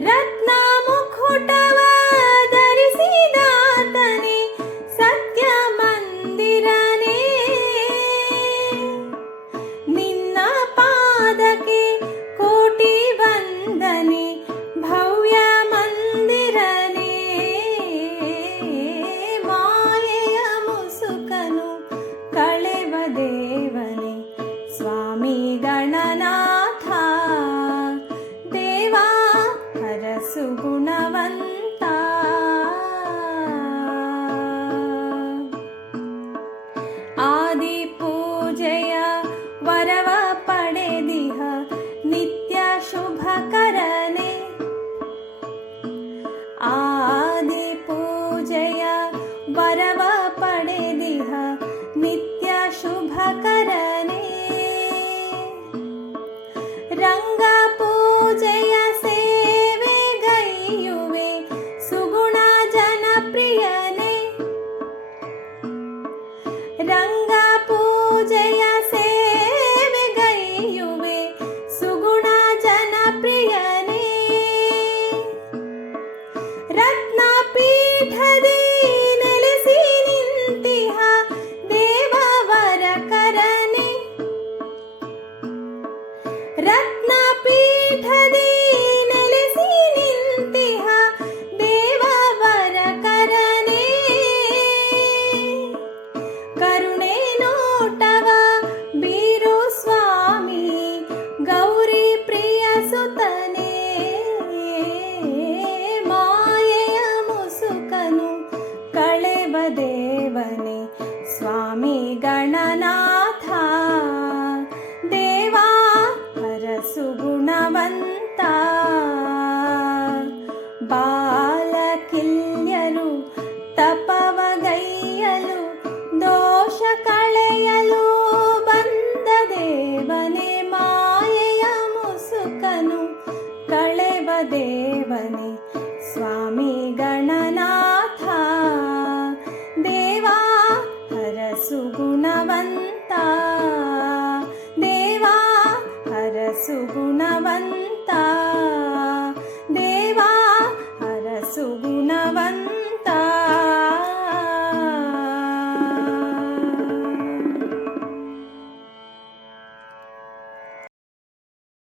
ರತ್ನ ಮುಖುಟವ ಧರಿಸಿದಾತನೇ ಸತ್ಯ ಮಂದಿರನೇ. ನಿನ್ನ ಪಾದಕ್ಕೆ ಕೋಟಿ ವಂದನೆ ಭವ್ಯ ಮಂದಿರನೇ. ಮಾಯೆಯ ಮುಸುಕನು ಕಳೆವ ದೇವನೇ ಸ್ವಾಮಿ ಗಣನಾಥ. ದೇವಾ ಹರಸು ಗುಣವಂತ. ಆದಿ ಪೂಜೆಯ ವರವ ಪಡೆದಿಹ ನಿತ್ಯ ಶುಭಕರನೆ. ಆದಿ ಪೂಜೆಯ ವರವ ಪಡೆದಿಹ ನಿತ್ಯ ಶುಭಕರನೆ. ರಂಗ ಪೂಜೆಯ ಸೇವೆಗೈಯುವೆ ಸುಗುಣ ಜನಪ್ರಿಯನೆ. ರಂಗ ಪೂಜೆಯ ಸೇವೆಗೈಯುವೆ ಸುಗುಣ ಜನಪ್ರಿಯನೆ. ರತ್ನ ಪೀಠದಿ ನೆಲೆಸಿ ನಿಂತಿಹ ದೇವವರ ಕರನೆ. ರತ್ನ ಪೀಠದಿ ನೆಲೆಸಿ ನಿಂತಿಹ ದೇವವರ ಕರನೆ. ಕರುಣೆ ನೋಟವ ಬೀರು ಸ್ವಾಮಿ ಗೌರಿ ಪ್ರಿಯ ಸುತನೇ. ಮಾಯೆಯ ಮುಸುಕನು ಕಳೆವ ದೇವನೇ ಸ್ವಾಮಿ ಗಣನಾಥ. ದೇವಾ ಹರಸು ಗುಣವಂತ. ಬಾಲಕಿಲ್ಯರು ತಪವಗೈಯಲು ದೋಷ ಕಳೆಯಲು ಬಂದ ದೇವನೇ. ಮಾಯೆಯ ಮುಸುಕನು ಕಳೆವ ದೇವನೇ ಸ್ವಾಮಿ ಗಣನಾಥ. ದೇವಾ ಹರಸು ಗುಣವಂತ.